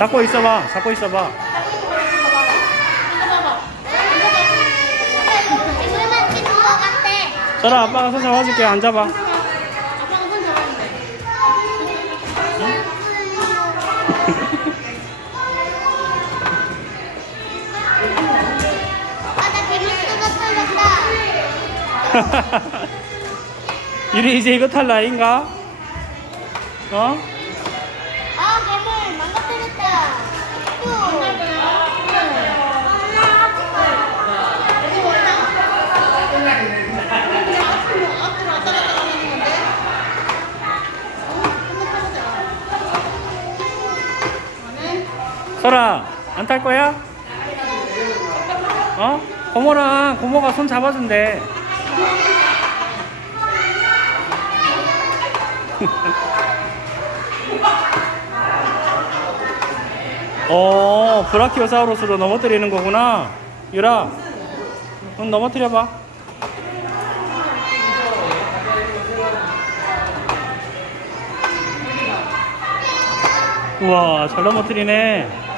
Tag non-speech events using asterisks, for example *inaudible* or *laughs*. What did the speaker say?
잡고 있어봐. 잡고 있어봐. 설아 아빠가 손 잡아줄게. 아, 나 재밌어 떨렸다. 유리 이제 이거 탈 나이인가? 어? 아, 괴물 망가뜨렸 설아 안 탈 거야? 어? 고모랑 고모가 손 잡아준대. *laughs* 어, 브라키오사우루스로 넘어뜨리는 거구나. 유라, 손 넘어뜨려봐. 우와, 잘 넘어뜨리네.